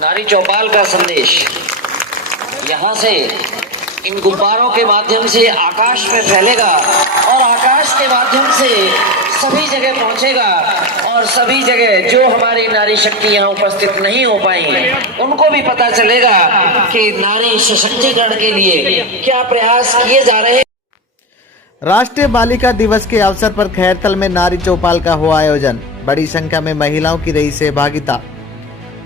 नारी चौपाल का संदेश यहाँ से इन गुब्बारों के माध्यम से आकाश में फैलेगा और आकाश के माध्यम से सभी जगह पहुंचेगा और सभी जगह जो हमारी नारी शक्ति यहाँ उपस्थित नहीं हो पाई उनको भी पता चलेगा कि नारी सशक्तिकरण के लिए क्या प्रयास किए जा रहे हैं। राष्ट्रीय बालिका दिवस के अवसर पर खैरतल में नारी चौपाल का हुआ आयोजन, बड़ी संख्या में महिलाओं की रही सहभागिता।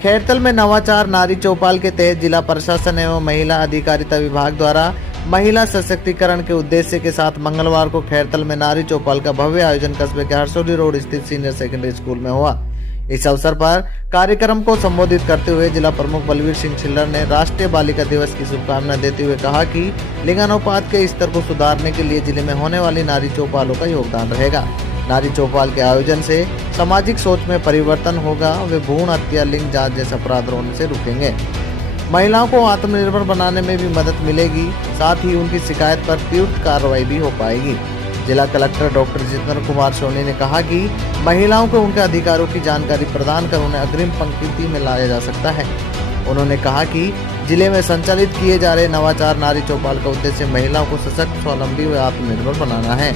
खैरतल में नवाचार नारी चौपाल के तहत जिला प्रशासन एवं महिला अधिकारिता विभाग द्वारा महिला सशक्तिकरण के उद्देश्य के साथ मंगलवार को खैरतल में नारी चौपाल का भव्य आयोजन कस्बे के हरसोली रोड स्थित सीनियर सेकेंडरी स्कूल में हुआ। इस अवसर पर कार्यक्रम को संबोधित करते हुए जिला प्रमुख बलवीर सिंह छिल्लर ने राष्ट्रीय बालिका दिवस की शुभकामनाएं देते हुए कहा कि लिंगानुपात के स्तर को सुधारने के लिए जिले में होने वाली नारी चौपालों का योगदान रहेगा। नारी चौपाल के आयोजन से सामाजिक सोच में परिवर्तन होगा, वे भ्रूण हत्या, लिंग जांच जैसे अपराध होने से रुकेंगे। महिलाओं को आत्मनिर्भर बनाने में भी मदद मिलेगी, साथ ही उनकी शिकायत पर त्वरित कार्रवाई भी हो पाएगी। जिला कलेक्टर डॉक्टर जितेंद्र कुमार सोनी ने कहा कि महिलाओं को उनके अधिकारों की जानकारी प्रदान कर उन्हें अग्रिम पंक्ति में लाया जा सकता है। उन्होंने कहा कि जिले में संचालित किए जा रहे नवाचार नारी चौपाल का उद्देश्य महिलाओं को सशक्त, स्वावलंबी व आत्मनिर्भर बनाना है।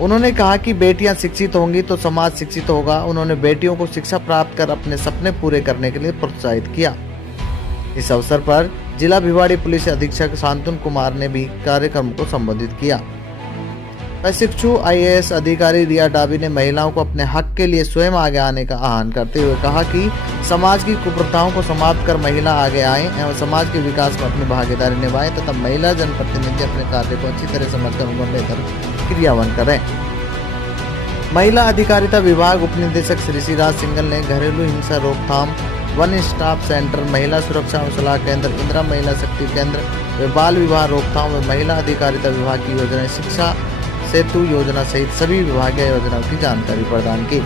उन्होंने कहा कि बेटियां शिक्षित होंगी तो समाज शिक्षित होगा। उन्होंने बेटियों को शिक्षा प्राप्त कर अपने सपने पूरे करने के लिए प्रोत्साहित किया। इस अवसर पर जिला भिवाड़ी पुलिस अधीक्षक शांतनु कुमार ने भी कार्यक्रम को संबोधित किया। प्रशिक्षु IAS अधिकारी रिया डाबी ने महिलाओं को अपने हक के लिए स्वयं आगे आने का आह्वान करते हुए कहा कि समाज की कुप्रथाओं को समाप्त कर महिला आगे आए एवं समाज के विकास में अपनी भागीदारी निभाएं तथा महिला जनप्रतिनिधि अपने कार्य को अच्छी तरह समझकर उनका बेहतर क्रियान्वयन करें। महिला अधिकारिता विभाग उप निदेशक श्री श्रीराज सिंगल ने घरेलू हिंसा रोकथाम, वन स्टॉप सेंटर, महिला सुरक्षा एवं सलाह केंद्र, इंदिरा महिला शक्ति केंद्र व बाल विवाह रोकथाम व महिला अधिकारिता विभाग की योजनाएं, शिक्षा सेतु योजना सहित सभी विभागीय योजनाओं की जानकारी प्रदान की।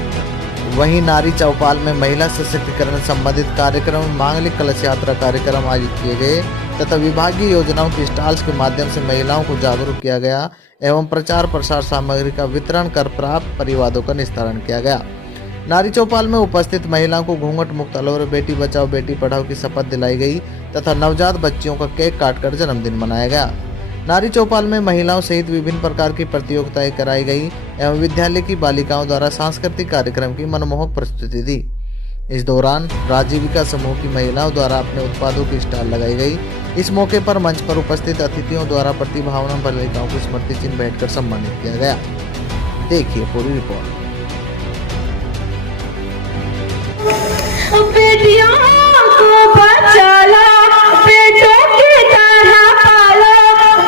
वहीं नारी चौपाल में महिला सशक्तिकरण संबंधित कार्यक्रम, मांगलिक कलश यात्रा कार्यक्रम आयोजित किए गए तथा विभागीय योजनाओं की स्टॉल्स के माध्यम से महिलाओं को जागरूक किया गया एवं प्रचार प्रसार सामग्री का वितरण कर प्राप्त परिवादों का निस्तारण किया गया। नारी चौपाल में उपस्थित महिलाओं को घूंघट मुक्त अलोर बेटी बचाओ बेटी पढ़ाओ की शपथ दिलाई गई तथा नवजात बच्चियों का केक काटकर जन्मदिन मनाया गया। नारी चौपाल में महिलाओं सहित विभिन्न प्रकार की प्रतियोगिताएं कराई गई एवं विद्यालय की बालिकाओं द्वारा सांस्कृतिक कार्यक्रम की मनमोहक प्रस्तुति दी। इस दौरान राजीविका समूह की महिलाओं द्वारा अपने उत्पादों की स्टॉल लगाई गई। इस मौके पर मंच पर उपस्थित अतिथियों द्वारा प्रतिभावान बालिकाओं को स्मृति चिन्ह भेंटकर सम्मानित किया गया। देखिए पूरी रिपोर्ट। बेटियों को बचाला, बेटों की तरह पालो,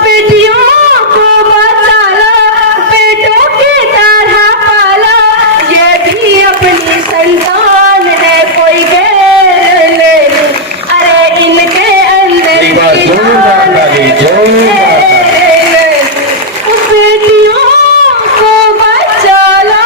बेटियों को बचाला, बेटों की तरह पालो, ये भी अपनी संतान है, कोई गैर नहीं, अरे इनके अंदर की जान है, बेटियों को बचाला।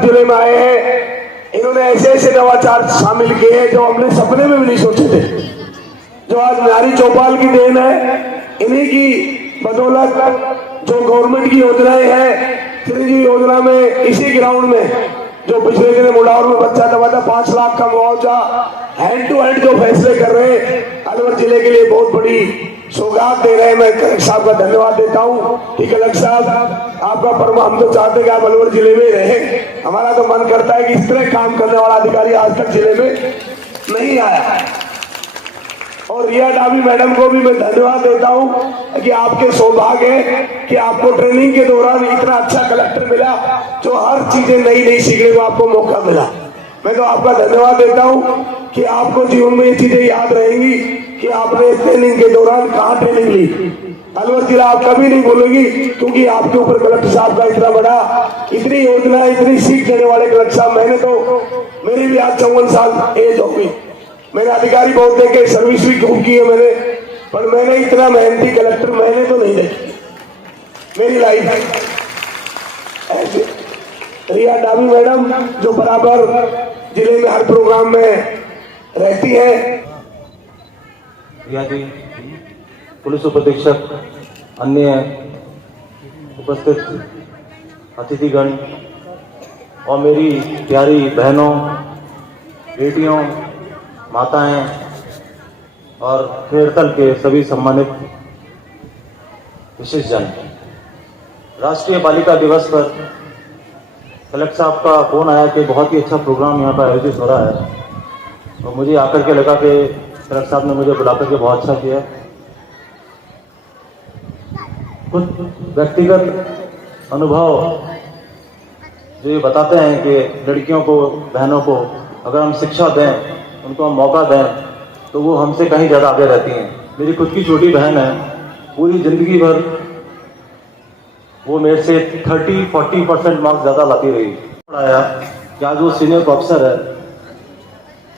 जिले में आए हैं, इन्होंने ऐसे ऐसे नवाचार शामिल किए हैं जो हमने सपने में भी नहीं सोचे थे। जो आज नारी चौपाल की देन है, इन्हीं की बदौलत जो गवर्नमेंट की योजनाएं हैं, श्री योजना में इसी ग्राउंड में जो पिछले दिन मुडावर में बच्चा दबा था 5 लाख का मुआवजा, हैंड टू हैंड जो फैसले कर रहे हैं, अलवर जिले के लिए बहुत बड़ी सौगात दे रहे हैं। मैं कलेक्टर साहब का धन्यवाद देता हूँ कि कलेक्टर साहब आपका परमा, हम तो चाहते हैं कि आप अलवर जिले में रहें। हमारा तो मन करता है कि इस तरह काम करने वाला अधिकारी आज तक जिले में नहीं आया। और रिया डाबी मैडम को भी मैं धन्यवाद देता हूं कि आपके सौभाग्य है कि आपको ट्रेनिंग के दौरान इतना अच्छा कलेक्टर मिला जो हर चीजें नई नई सीखने को आपको मौका मिला। मैं तो आपका धन्यवाद देता हूं कि आपको जीवन में ये चीजें याद रहेंगी कि आपने ट्रेनिंग के दौरान कहाँ ट्रेनिंग ली। अलवर जिला आप कभी नहीं भूलेंगी क्योंकि आपके ऊपर कलेक्टर साहब का इतना बड़ा, इतनी योजना, इतनी सीख देने वाले कलेक्टर साहब, मैंने तो, मेरी भी आज 54 साल एज होगी, मैंने अधिकारी बहुत देखे, सर्विस भी खूब की है मैंने, पर मैंने इतना मेहनती कलेक्टर मैंने तो नहीं देखी मेरी लाइफ। ऐसे रिया डाबी मैडम जो बराबर जिले में हर प्रोग्राम में रहती है। रिया जी, पुलिस उपाधीक्षक, अन्य उपस्थित अतिथिगण और मेरी प्यारी बहनों, बेटियों, माताएं और खेड़तल के सभी सम्मानित विशेषजन, राष्ट्रीय बालिका दिवस पर कलेक्टर साहब का फोन आया कि बहुत ही अच्छा प्रोग्राम यहाँ पर आयोजित हो रहा है और मुझे आकर के लगा कि कलेक्टर साहब ने मुझे बुला करके बहुत अच्छा किया। कुछ व्यक्तिगत अनुभव जो ये बताते हैं कि लड़कियों को, बहनों को अगर हम शिक्षा दें, उनको हम मौका दें, तो वो हमसे कहीं ज़्यादा आगे रहती हैं। मेरी खुद की छोटी बहन है, पूरी ज़िंदगी भर वो मेरे से 30-40% मार्क्स ज़्यादा लाती रही, पढ़ाया कि आज वो सीनियर प्रोफेसर है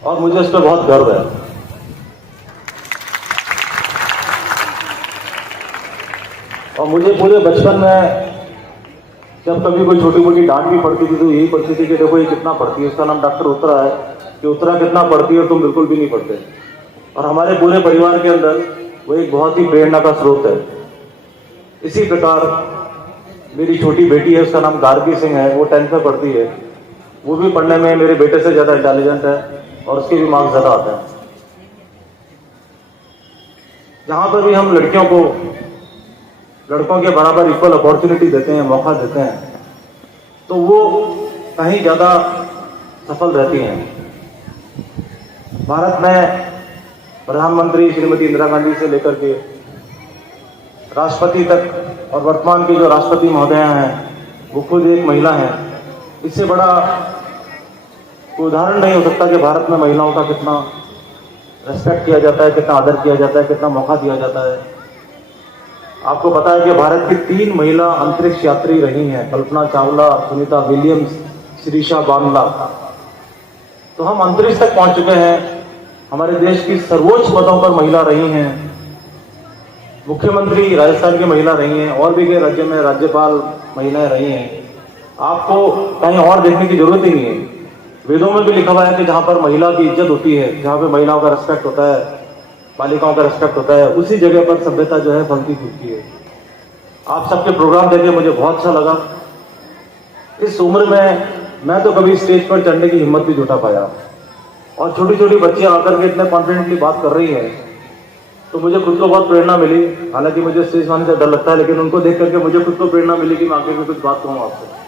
और मुझे उस पर बहुत गर्व है। और मुझे पूरे बचपन में जब कभी कोई छोटी मोटी डांट भी पड़ती थी तो यही पड़ती थी कि देखो ये कितना पढ़ती है, उसका नाम डॉक्टर उत्तरा है, कि उत्तरा कितना पढ़ती है, तुम बिल्कुल भी नहीं पढ़ते। और हमारे पूरे परिवार के अंदर वो एक बहुत ही प्रेरणा का स्रोत है। इसी प्रकार मेरी छोटी बेटी है, उसका नाम गार्गी सिंह है, वो 10th में पढ़ती है, वो भी पढ़ने में मेरे बेटे से ज़्यादा इंटेलिजेंट है और उसके भी मार्क्स ज़्यादा आते हैं। जहाँ पर भी हम लड़कियों को लड़कों के बराबर इक्वल अपॉर्चुनिटी देते हैं, मौका देते हैं, तो वो कहीं ज़्यादा सफल रहती हैं। भारत में प्रधानमंत्री श्रीमती इंदिरा गांधी से लेकर के राष्ट्रपति तक और वर्तमान की जो राष्ट्रपति महोदया हैं वो खुद एक महिला हैं। इससे बड़ा कोई उदाहरण नहीं हो सकता कि भारत में महिलाओं का कितना रेस्पेक्ट किया जाता है, कितना आदर किया जाता है, कितना मौका दिया जाता है। आपको पता है कि भारत की 3 महिला अंतरिक्ष यात्री रही हैं, कल्पना चावला, सुनीता विलियम्स, शिरीषा बांदला। तो हम अंतरिक्ष तक पहुंच चुके हैं। हमारे देश की सर्वोच्च पदों पर महिला रही हैं, मुख्यमंत्री राजस्थान की महिला रही हैं, और भी कई राज्य में राज्यपाल महिलाएं रही हैं। आपको कहीं और देखने की जरूरत ही नहीं है। वेदों में भी लिखा हुआ है कि जहाँ पर महिला की इज्जत होती है, जहाँ पे महिलाओं का रेस्पेक्ट होता है, बालिकाओं का रेस्पेक्ट होता है, उसी जगह पर सभ्यता जो है फलती फूलती है। आप सबके प्रोग्राम देख के मुझे बहुत अच्छा लगा। इस उम्र में मैं तो कभी स्टेज पर चढ़ने की हिम्मत भी जुटा पाया, और छोटी छोटी बच्चियां आकर के इतने कॉन्फिडेंटली बात कर रही हैं, तो मुझे खुद को बहुत प्रेरणा मिली। हालांकि मुझे स्टेज आने से डर लगता है, लेकिन उनको देख करके मुझे खुद को प्रेरणा मिली कि मैं आगे भी कुछ बात कहूँ आपसे।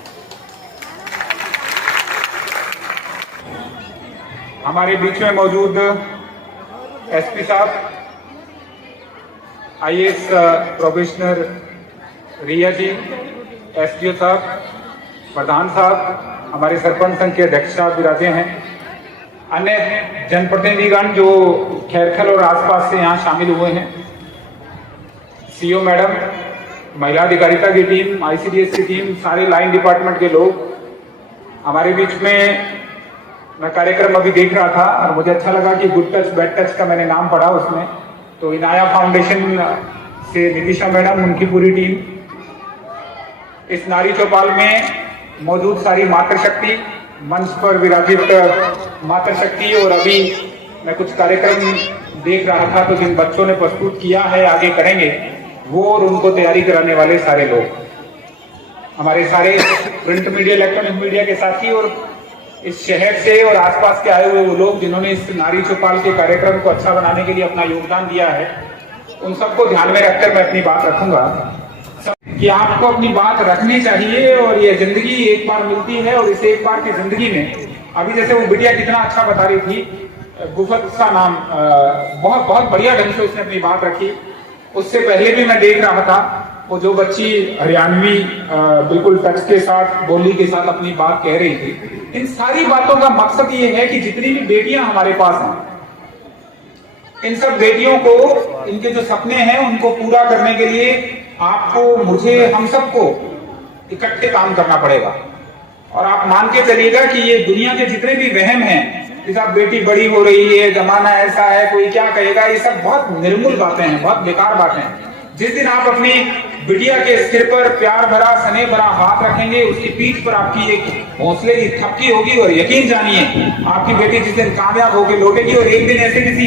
हमारे बीच में मौजूद एसपी साहब, आईएएस प्रोबेशनर रिया जी, एसडीओ साहब, प्रधान साहब, हमारे सरपंच संघ के अध्यक्ष साहब विराजे हैं, अन्य जनप्रतिनिधिगण जो खैरखल और आसपास से यहाँ शामिल हुए हैं, सीओ मैडम, महिला अधिकारिता की टीम, आईसीडीएस की टीम, सारे लाइन डिपार्टमेंट के लोग हमारे बीच में। मैं कार्यक्रम अभी देख रहा था और मुझे अच्छा लगा कि गुड टच बैड टच का मैंने नाम पढ़ा उसमें। तो इनाया फाउंडेशन से नितिशा मैडम, उनकी पूरी टीम, इस नारी चौपाल में मौजूद सारी मातृशक्ति, मंच पर विराजित मातृशक्ति, और अभी मैं कुछ कार्यक्रम देख रहा था तो जिन बच्चों ने प्रस्तुत किया है, आगे करेंगे वो, और उनको तैयारी कराने वाले सारे लोग, हमारे सारे प्रिंट मीडिया, इलेक्ट्रॉनिक मीडिया के साथी, और इस शहर से और आसपास के आए हुए वो लोग जिन्होंने इस नारी चौपाल के कार्यक्रम को अच्छा बनाने के लिए अपना योगदान दिया है, उन सबको ध्यान में रखकर मैं अपनी बात रखूंगा कि आपको अपनी बात रखनी चाहिए। और ये जिंदगी एक बार मिलती है, और इस एक बार की जिंदगी में अभी जैसे वो बिटिया कितना अच्छा बता रही थी गुफत सा नाम, बहुत बहुत बढ़िया ढंग से उसने अपनी बात रखी। उससे पहले भी मैं देख रहा था वो जो बच्ची हरियाणवी बिल्कुल टच के साथ, बोली के साथ अपनी बात कह रही थी। इन सारी बातों का मकसद ये है कि जितनी भी बेटियां हमारे पास हैं, इन सब बेटियों को, इनके जो सपने हैं उनको पूरा करने के लिए आपको, मुझे, हम सबको इकट्ठे काम करना पड़ेगा। और आप मान के चलिएगा कि ये दुनिया के जितने भी वहम हैं कि साहब बेटी बड़ी हो रही है, जमाना ऐसा है, कोई क्या कहेगा, ये सब बहुत निर्मूल बातें हैं, बहुत बेकार बातें हैं। जिस दिन आप अपनी बिटिया के सिर पर प्यार भरा, स्नेह भरा हाथ रखेंगे, उसकी पीठ पर आपकी एक हौसले की थपकी होगी, और यकीन जानिए आपकी बेटी जिस दिन कामयाब होकर लौटेगी और एक दिन ऐसे किसी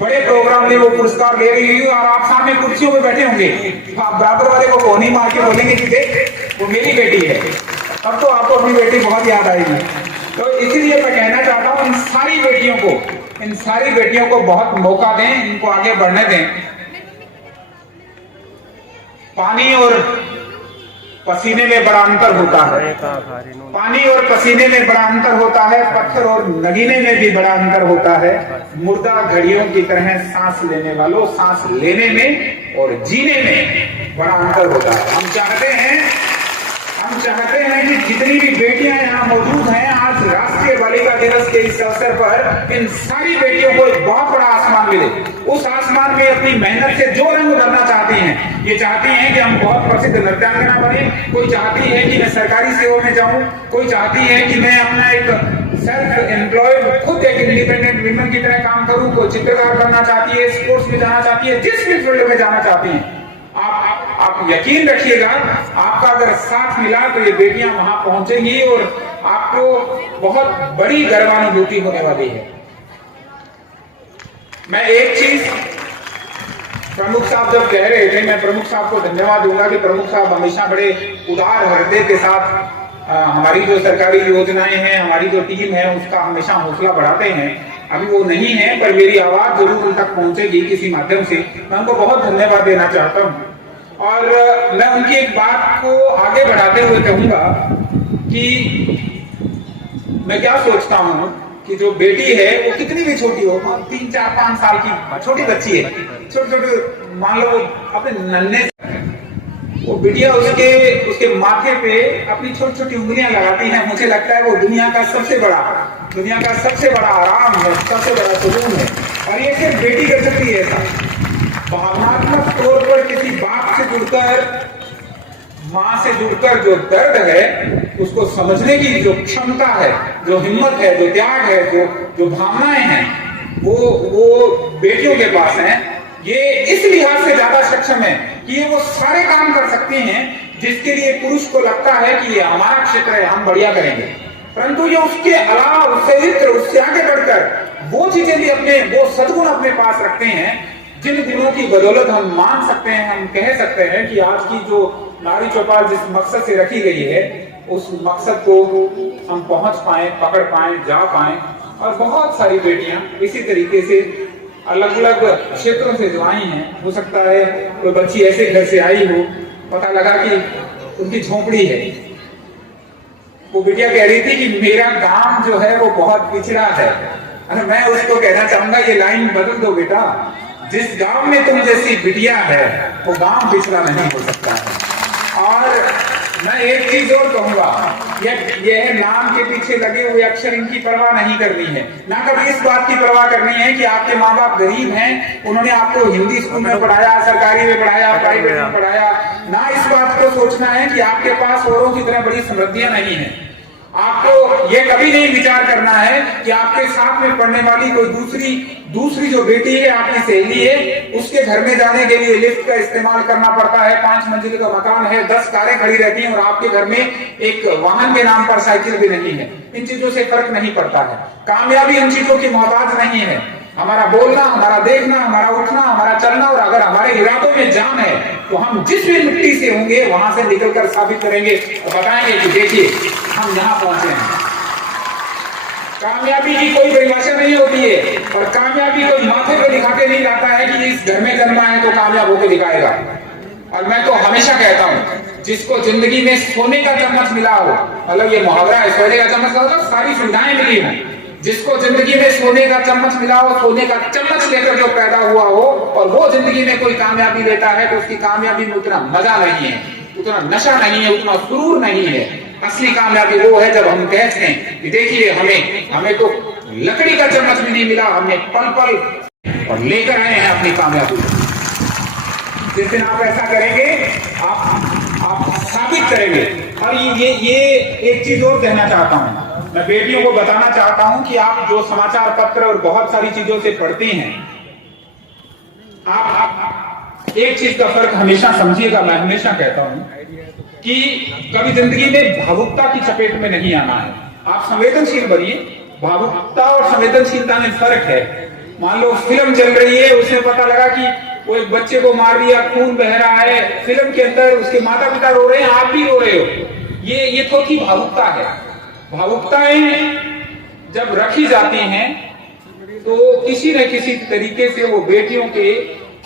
बड़े प्रोग्राम में वो पुरस्कार ले रही होगी और आप सामने कुर्सियों में बैठे होंगे, आप बराबर वाले को कोहनी मार के बोलेंगे कि देख वो मेरी बेटी है, तब तो आपको अपनी बेटी बहुत याद आएगी। तो इसीलिए मैं कहना चाहता हूँ इन सारी बेटियों को बहुत मौका दें, इनको आगे बढ़ने दें। पानी और पसीने में बड़ा अंतर होता है, पानी और पसीने में बड़ा अंतर होता है, पत्थर और नगीने में भी बड़ा अंतर होता है। मुर्दा घड़ियों की तरह सांस लेने वालों, सांस लेने में और जीने में बड़ा अंतर होता है। हम चाहते हैं कि जितनी भी बेटियां यहाँ मौजूद हैं, आज राष्ट्रीय बालिका दिवस के इस अवसर पर इन सारी बेटियों को एक बहुत बड़ा आसमान मिले। उस आसमान में अपनी मेहनत से जो रंग भरना चाहती हैं, ये चाहती हैं कि हम बहुत प्रसिद्ध नृत्यांगना बने, कोई चाहती है कि मैं सरकारी सेवा में जाऊं, कोई चाहती है कि मैं अपना एक सेल्फ एम्प्लॉयड, खुद एक इंडिपेंडेंट विमेन की तरह काम करूं, कोई चित्रकार बनना चाहती है, स्पोर्ट्स में जाना चाहती है, जिस भी फील्ड में जाना चाहती हैं। आप यकीन रखिएगा, आपका अगर साथ मिला तो ये बेटियां वहां पहुंचेंगी और आपको बहुत बड़ी गर्वानुभूति होने वाली है। मैं एक चीज, प्रमुख साहब जब कह रहे थे, मैं प्रमुख साहब को धन्यवाद दूंगा कि प्रमुख साहब हमेशा बड़े उदार हृदय के साथ हमारी जो सरकारी योजनाएं हैं, हमारी जो टीम है, उसका हमेशा हौसला बढ़ाते हैं। अभी वो नहीं है, पर मेरी आवाज जरूर उन तक पहुंचेगी किसी माध्यम से। मैं उनको बहुत धन्यवाद देना चाहता हूँ और मैं उनकी एक बात को आगे बढ़ाते हुए कहूंगा कि मैं क्या सोचता हूँ कि जो बेटी है वो कितनी भी छोटी हो, 3, 4, 5 साल की छोटी बच्ची है, छोटे मान लो अपने नन्हे, वो बिटिया उसके माथे पे अपनी छोटी छोटी उंगलियां लगाती है। मुझे लगता है वो दुनिया का सबसे बड़ा आराम है, सबसे बड़ा सुकून है। और ये सिर्फ बेटी कर सकती है ऐसा। भावनात्मक तौर पर किसी बाप से जुड़कर, माँ से जुड़कर जो दर्द है, उसको समझने की जो क्षमता है, जो हिम्मत है, जो त्याग है, जो भावनाएं हैं, वो बेटियों के पास हैं। ये इस लिहाज से ज्यादा सक्षम है कि ये वो सारे काम कर सकती हैं जिसके लिए पुरुष को लगता है कि ये हमारा क्षेत्र है, हम बढ़िया करेंगे। परंतु ये उसके अलावा, उससे इतर, उससे आगे बढ़कर वो चीजें भी वो सद्गुण अपने पास रखते हैं, जिन गुणों की बदौलत हम मान सकते हैं, हम कह सकते हैं कि आज की जो नारी चौपाल जिस मकसद से रखी गई है, उस मकसद को हम पहुंच पाए, पकड़ पाए, जा पाए। और बहुत सारी बेटियां इसी तरीके से अलग अलग क्षेत्रों से जो आई हैं, हो सकता है कोई बच्ची ऐसे घर से आई हो, पता लगा कि उनकी झोंपड़ी है, वो बिटिया कह रही थी कि मेरा गांव जो है वो बहुत पिछड़ा है। अरे मैं उसको कहना चाहूंगा, ये लाइन बदल दो बेटा, जिस गांव में तुम जैसी बिटिया है वो गांव पिछड़ा नहीं हो सकता है। और मैं एक चीज और कहूंगा, यह नाम के पीछे लगे हुए अक्षर, इनकी परवाह नहीं करनी है। ना कभी इस बात की परवाह करनी है कि आपके माँ बाप गरीब हैं, उन्होंने आपको हिंदी स्कूल में पढ़ाया, सरकारी में पढ़ाया, प्राइवेट में पढ़ाया। ना इस बात को सोचना है कि आपके पास औरों की तरह बड़ी समृद्धियां नहीं है। आपको ये कभी नहीं विचार करना है कि आपके साथ में पढ़ने वाली कोई दूसरी जो बेटी है, आपकी सहेली है, उसके घर में जाने के लिए लिफ्ट का इस्तेमाल करना पड़ता है। 5 मंजिल का मकान है, 10 कारें खड़ी रहती हैं और आपके घर में एक वाहन के नाम पर साइकिल भी नहीं है। इन चीजों से फर्क नहीं पड़ता है। कामयाबी इन चीजों की मोहताज नहीं है। हमारा बोलना, हमारा देखना, हमारा उठना, हमारा चलना, और अगर हमारे इरादों में जान है तो हम जिस भी मिट्टी से होंगे वहां से निकलकर साबित करेंगे और बताएंगे कि देखिए हम यहाँ पहुंचे हैं। कामयाबी की कोई परिभाषा नहीं होती है, और कामयाबी कोई माथे पे दिखा के नहीं लाता है कि इस घर में जन्मा है तो कामयाब होकर दिखाएगा। और मैं तो हमेशा कहता हूँ, जिसको जिंदगी में सोने का चम्मच मिला हो, मतलब ये मुहावरा है, सोने का चम्मच का मतलब सारी सुविधाएं मिली हो, जिसको जिंदगी में सोने का चम्मच मिला हो, सोने का चम्मच लेकर जो पैदा हुआ हो और वो जिंदगी में कोई कामयाबी लेता है तो उसकी कामयाबी में उतना मजा नहीं है, उतना नशा नहीं है, उतना सुरूर नहीं है। असली कामयाबी वो है जब हम कहते हैं कि देखिए हमें तो लकड़ी का चम्मच भी नहीं मिला, हमने पल पल और लेकर आए हैं अपनी कामयाबी। जिस दिन आप ऐसा करेंगे आप साबित करेंगे। और ये एक चीज और कहना चाहता हूं, मैं बेटियों को बताना चाहता हूं कि आप जो समाचार पत्र और बहुत सारी चीजों से पढ़ती हैं, आप एक चीज का फर्क हमेशा समझिएगा। मैं हमेशा कहता हूं कि कभी जिंदगी में भावुकता की चपेट में नहीं आना है। आप संवेदनशील बनिए। भावुकता और संवेदनशीलता में फर्क है। मान लो फिल्म चल रही है, उसमें पता लगा कि वो एक बच्चे को मार दिया, खून बह रहा है, फिल्म के अंदर उसके माता पिता रो रहे हैं, आप भी रो रहे हो। ये थोड़ी भावुकता है। भावुकताएं जब रखी जाती हैं तो किसी न किसी तरीके से वो बेटियों के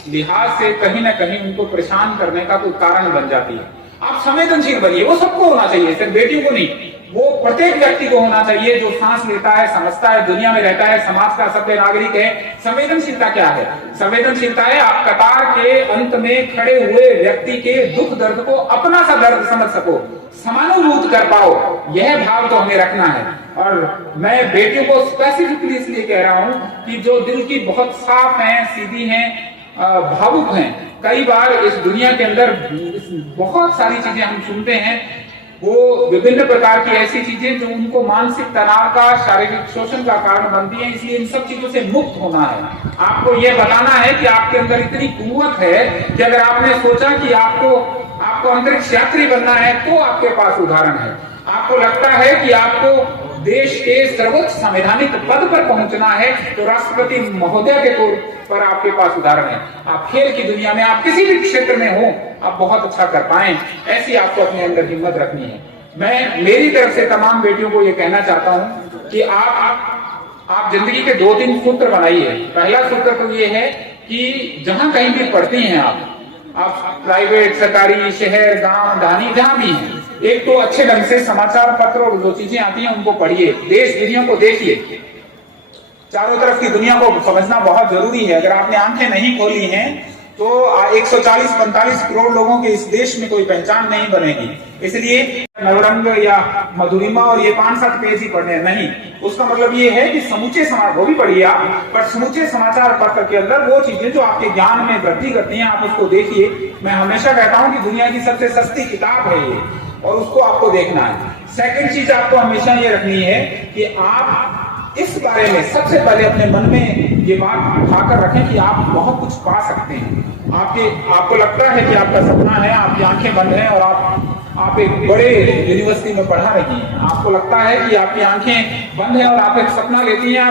लिहाज से कहीं ना कहीं उनको परेशान करने का कोई कारण बन जाती है। आप संवेदनशील बनिए। वो सबको होना चाहिए, सिर्फ बेटियों को नहीं, वो प्रत्येक व्यक्ति को होना चाहिए जो सांस लेता है, समझता है, दुनिया में रहता है, समाज का सभ्य नागरिक है। संवेदनशीलता क्या है? संवेदनशीलता है आप कतार के अंत में खड़े हुए व्यक्ति के दुख दर्द को अपना सा दर्द समझ सको, समानुभूत कर पाओ। यह भाव तो हमें रखना है। और मैं बेटियों को स्पेसिफिकली इसलिए कह रहा हूं कि जो दिल की बहुत साफ हैं, सीधी हैं, भावुक हैं। कई बार इस दुनिया के अंदर बहुत सारी चीजें हम सुनते हैं, वो विभिन्न प्रकार की ऐसी चीजें जो उनको मानसिक तनाव का, शारीरिक शोषण का कारण बनती हैं। इसलिए इन सब चीजों से मुक्त होना है। आपको यह बताना है कि आपके अंदर इतनी कुव्वत है कि अगर आपने सोचा कि आपको अंतरिक्ष यात्री बनना है तो आपके पास उदाहरण है। आपको लगता है कि आपको देश के सर्वोच्च संवैधानिक पद पर पहुंचना है तो राष्ट्रपति महोदय के तौर पर आपके पास उदाहरण है। आप खेल की दुनिया में, आप किसी भी क्षेत्र में हो, आप बहुत अच्छा कर पाएं, ऐसी आपको अपने अंदर हिम्मत रखनी है। मैं मेरी तरफ से तमाम बेटियों को ये कहना चाहता हूं कि आप जिंदगी के 2-3 सूत्र बनाइए। पहला सूत्र तो ये है कि जहां कहीं भी पढ़ती हैं आप प्राइवेट, सरकारी, शहर, गांव, ढानी, जहां भी हैं, एक तो अच्छे ढंग से समाचार पत्र और जो चीजें आती हैं उनको पढ़िए। देश दुनिया को देखिए। चारों तरफ की दुनिया को समझना बहुत जरूरी है। अगर आपने आंखें नहीं खोली हैं तो 140-45 करोड़ लोगों के इस देश में कोई पहचान नहीं बनेगी। इसलिए नवरंग या मधुरिमा और ये 5-7 पेज ही पढ़ने नहीं, उसका मतलब ये है कि समूचे समाज, वो भी पढ़िए आप, पर समूचे समाचार पत्र के अंदर वो चीजें जो आपके ज्ञान में वृद्धि करती हैं आप उसको देखिए। मैं हमेशा कहता हूं कि दुनिया की सबसे सस्ती किताब है ये, और उसको आपको देखना है। सेकंड चीज आपको हमेशा ये रखनी है कि आप इस बारे में सबसे पहले अपने मन में ये बात उठाकर रखें कि आप बहुत कुछ पा सकते हैं। आपको लगता है कि आपका सपना है, आपकी आंखें बंद हैं और आप एक बड़े यूनिवर्सिटी में पढ़ा रही हैं। आपको लगता है कि आपकी आंखें बंद हैं और आप एक सपना लेती हैं,